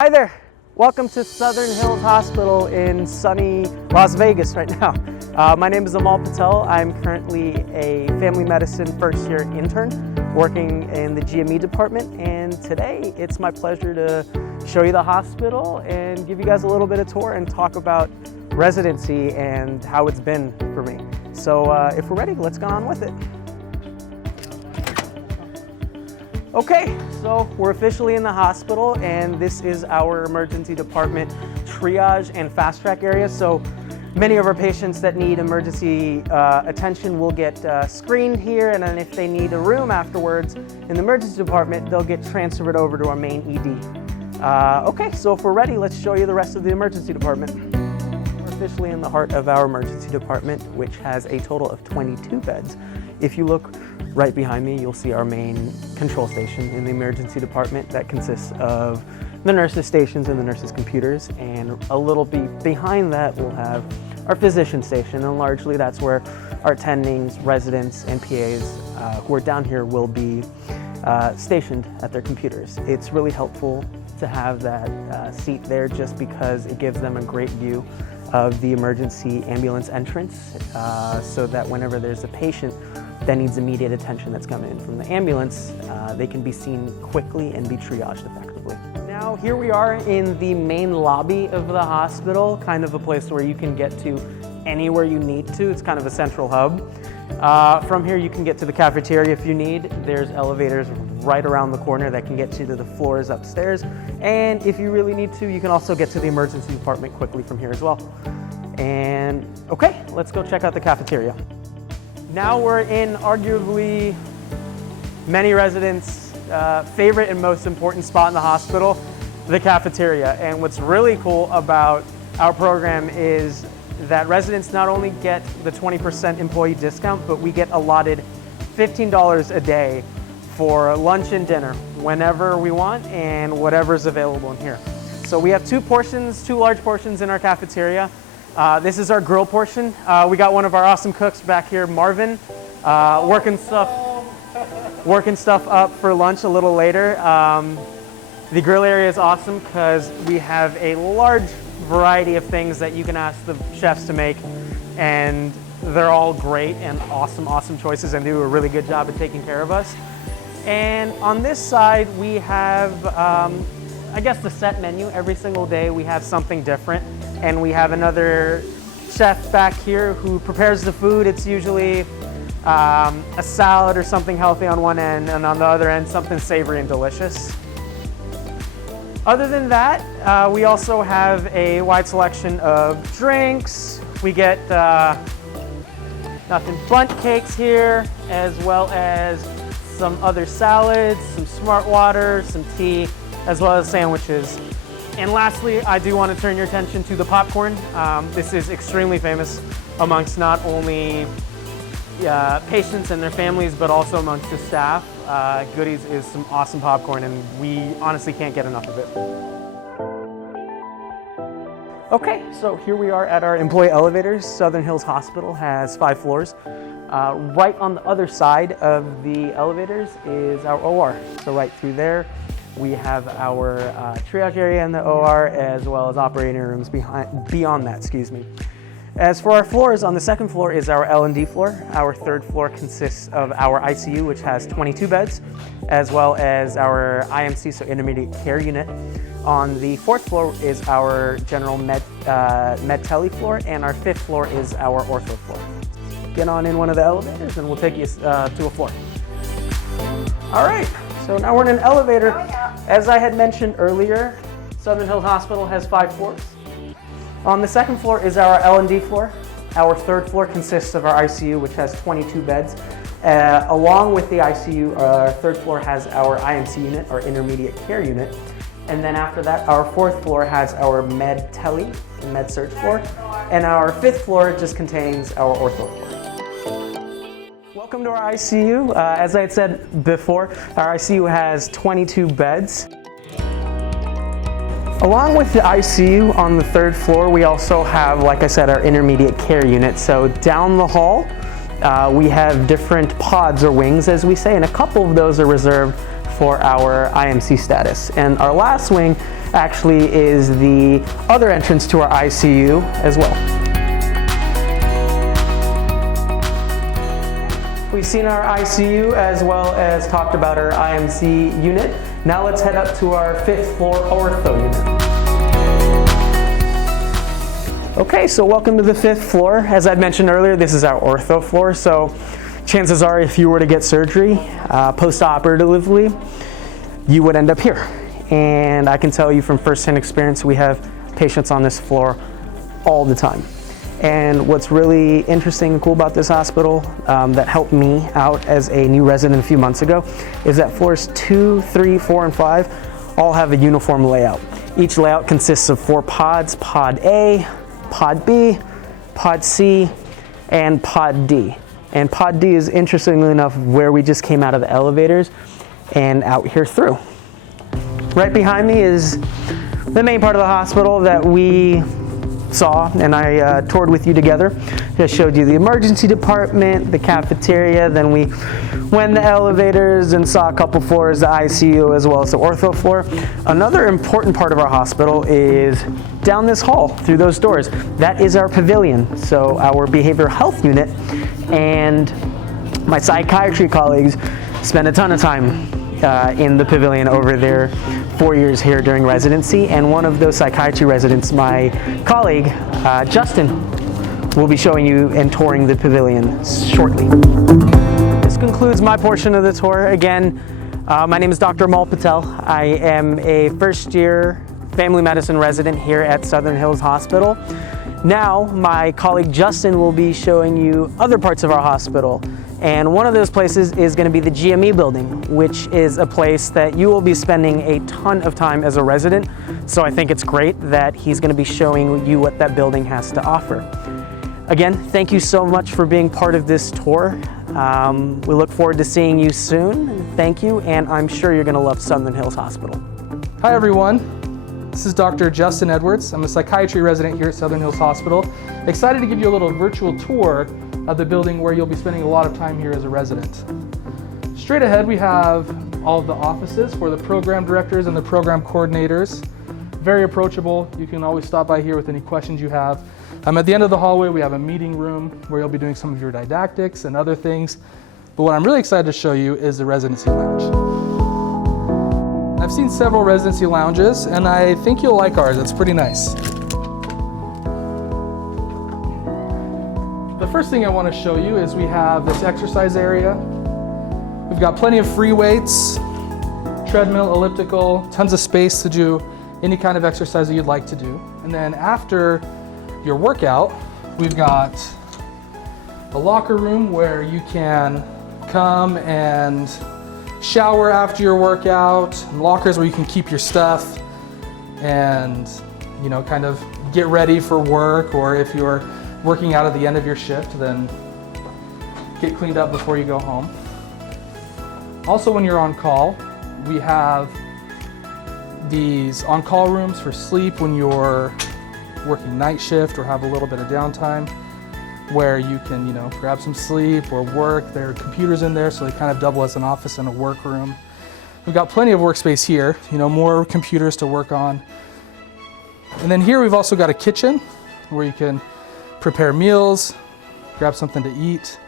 Hi there, welcome to Southern Hills Hospital in sunny Las Vegas right now. My name is Amal Patel. I'm currently a family medicine first year intern working in the GME department, and today it's my pleasure to show you the hospital and give you guys a little bit of tour and talk about residency and how it's been for me. So if we're ready, let's go on with it. Okay, so we're officially in the hospital, and this is our emergency department triage and fast track area. So many of our patients that need emergency attention will get screened here, and then if they need a room afterwards in the emergency department, they'll get transferred over to our main ED. Okay, so if we're ready, let's show you the rest of the emergency department. We're officially in the heart of our emergency department, which has a total of 22 beds. If you look right behind me, you'll see our main control station in the emergency department that consists of the nurses' stations and the nurses' computers, and a little behind that we'll have our physician station, and largely that's where our attendings, residents, and PAs who are down here will be stationed at their computers. It's really helpful to have that seat there just because it gives them a great view of the emergency ambulance entrance so that whenever there's a patient that needs immediate attention that's coming in from the ambulance, they can be seen quickly and be triaged effectively. Now here we are in the main lobby of the hospital, kind of a place where you can get to anywhere you need to. It's kind of a central hub. From here you can get to the cafeteria if you need. There's elevators right around the corner that can get you to the floors upstairs. And if you really need to, you can also get to the emergency department quickly from here as well. And okay, let's go check out the cafeteria. Now we're in arguably many residents' favorite and most important spot in the hospital, the cafeteria. And what's really cool about our program is that residents not only get the 20% employee discount, but we get allotted $15 a day for lunch and dinner whenever we want and whatever's available in here. So we have two large portions in our cafeteria. This is our grill portion. We got one of our awesome cooks back here, Marvin, working stuff up for lunch a little later. The grill area is awesome because we have a large variety of things that you can ask the chefs to make, and they're all great and awesome choices and do a really good job at taking care of us. And on this side, we have, I guess, the set menu. Every single day we have something different. And we have another chef back here who prepares the food. It's usually a salad or something healthy on one end, and on the other end, something savory and delicious. Other than that, we also have a wide selection of drinks. We get nothing bundt cakes here, as well as some other salads, some smart water, some tea, as well as sandwiches. And lastly, I do want to turn your attention to the popcorn. This is extremely famous amongst not only patients and their families, but also amongst the staff. Goodies is some awesome popcorn, and we honestly can't get enough of it. Okay, so here we are at our employee elevators. Southern Hills Hospital has 5 floors. Right on the other side of the elevators is our OR. So right through there, we have our triage area in the OR, as well as operating rooms beyond that, excuse me. As for our floors, on the second floor is our L&D floor. Our third floor consists of our ICU, which has 22 beds, as well as our IMC, so intermediate care unit. On the fourth floor is our general med tele floor, and our fifth floor is our ortho floor. Get on in one of the elevators and we'll take you to a floor. All right. So now we're in an elevator. As I had mentioned earlier, Southern Hills Hospital has 5 floors. On the second floor is our L&D floor. Our third floor consists of our ICU, which has 22 beds. Along with the ICU, our third floor has our IMC unit, our intermediate care unit. And then after that, our fourth floor has our med tele, med surg floor. And our fifth floor just contains our ortho floor. Welcome to our ICU. As I had said before, our ICU has 22 beds. Along with the ICU on the third floor, we also have, like I said, our intermediate care unit. So down the hall, we have different pods or wings, as we say, and a couple of those are reserved for our IMC status. And our last wing actually is the other entrance to our ICU as well. We've seen our ICU as well as talked about our IMC unit. Now let's head up to our 5th floor ortho unit. Okay, so welcome to the 5th floor. As I mentioned earlier, this is our ortho floor, so chances are if you were to get surgery post-operatively, you would end up here. And I can tell you from first-hand experience, we have patients on this floor all the time. And what's really interesting and cool about this hospital that helped me out as a new resident a few months ago is that floors 2, 3, 4, and 5 all have a uniform layout. Each layout consists of 4 pods, Pod A, Pod B, Pod C, and Pod D. And Pod D is, interestingly enough, where we just came out of the elevators and out here through. Right behind me is the main part of the hospital that we saw and I toured with you together. Just showed you the emergency department, the cafeteria, then we went in the elevators and saw a couple floors, the ICU as well as the ortho floor. Another important part of our hospital is down this hall through those doors. That is our pavilion, so our behavioral health unit, and my psychiatry colleagues spend a ton of time in the pavilion over their 4 years here during residency, and one of those psychiatry residents, my colleague, Justin, will be showing you and touring the pavilion shortly. This concludes my portion of the tour. Again, my name is Dr. Amal Patel. I am a first-year family medicine resident here at Southern Hills Hospital. Now, my colleague Justin will be showing you other parts of our hospital. And one of those places is going to be the GME building, which is a place that you will be spending a ton of time as a resident. So I think it's great that he's going to be showing you what that building has to offer. Again, thank you so much for being part of this tour. We look forward to seeing you soon. Thank you, and I'm sure you're going to love Southern Hills Hospital. Hi everyone, this is Dr. Justin Edwards. I'm a psychiatry resident here at Southern Hills Hospital. Excited to give you a little virtual tour of the building where you'll be spending a lot of time here as a resident. Straight ahead we have all of the offices for the program directors and the program coordinators. Very approachable. You can always stop by here with any questions you have. At the end of the hallway we have a meeting room where you'll be doing some of your didactics and other things. But what I'm really excited to show you is the residency lounge. I've seen several residency lounges and I think you'll like ours. It's pretty nice. The first thing I want to show you is we have this exercise area. We've got plenty of free weights, treadmill, elliptical, tons of space to do any kind of exercise that you'd like to do. And then after your workout, we've got a locker room where you can come and shower after your workout, and lockers where you can keep your stuff and, you know, kind of get ready for work, or if you're working out at the end of your shift, then get cleaned up before you go home. Also, when you're on call, we have these on-call rooms for sleep when you're working night shift or have a little bit of downtime, where you can, you know, grab some sleep or work. There are computers in there, so they kind of double as an office and a workroom. We've got plenty of workspace here, you know, more computers to work on. And then here we've also got a kitchen where you can prepare meals, grab something to eat.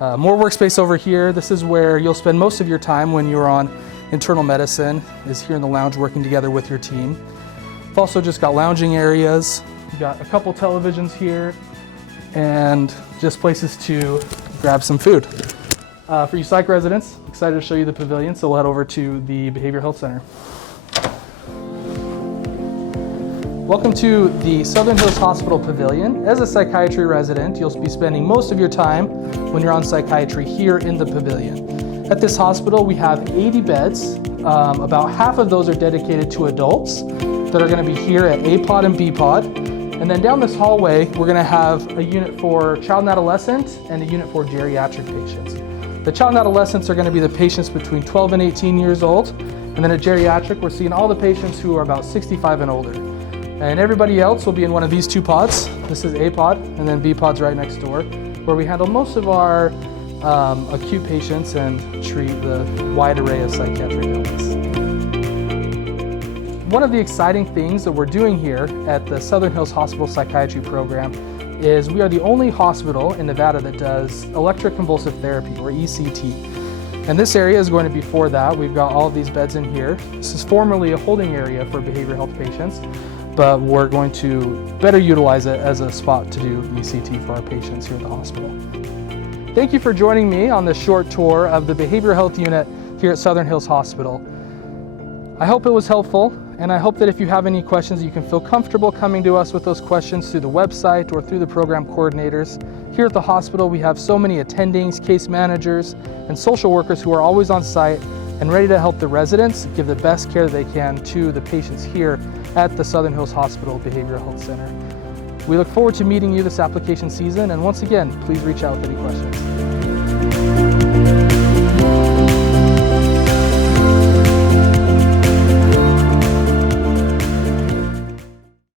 More workspace over here. This is where you'll spend most of your time when you're on internal medicine, is here in the lounge working together with your team. We've also just got lounging areas. We've got a couple televisions here and just places to grab some food. For you psych residents, excited to show you the pavilion, so we'll head over to the Behavioral Health Center. Welcome to the Southern Hills Hospital Pavilion. As a psychiatry resident, you'll be spending most of your time when you're on psychiatry here in the pavilion. At this hospital, we have 80 beds. About half of those are dedicated to adults that are going to be here at A pod and B pod. And then down this hallway, we're going to have a unit for child and adolescent and a unit for geriatric patients. The child and adolescents are going to be the patients between 12 and 18 years old. And then at geriatric, we're seeing all the patients who are about 65 and older. And everybody else will be in one of these two pods. This is A pod, and then B pod's right next door, where we handle most of our acute patients and treat the wide array of psychiatric illness. one of the exciting things that we're doing here at the Southern Hills Hospital Psychiatry program is we are the only hospital in Nevada that does electroconvulsive therapy, or ECT. And this area is going to be for that. We've got all of these beds in here. This is formerly a holding area for behavioral health patients, but we're going to better utilize it as a spot to do ECT for our patients here at the hospital. Thank you for joining me on this short tour of the behavioral health unit here at Southern Hills Hospital. I hope it was helpful, and I hope that if you have any questions, you can feel comfortable coming to us with those questions through the website or through the program coordinators. Here at the hospital, we have so many attendings, case managers, and social workers who are always on site and ready to help the residents give the best care they can to the patients here at the Southern Hills Hospital Behavioral Health Center. We look forward to meeting you this application season, and once again, please reach out with any questions.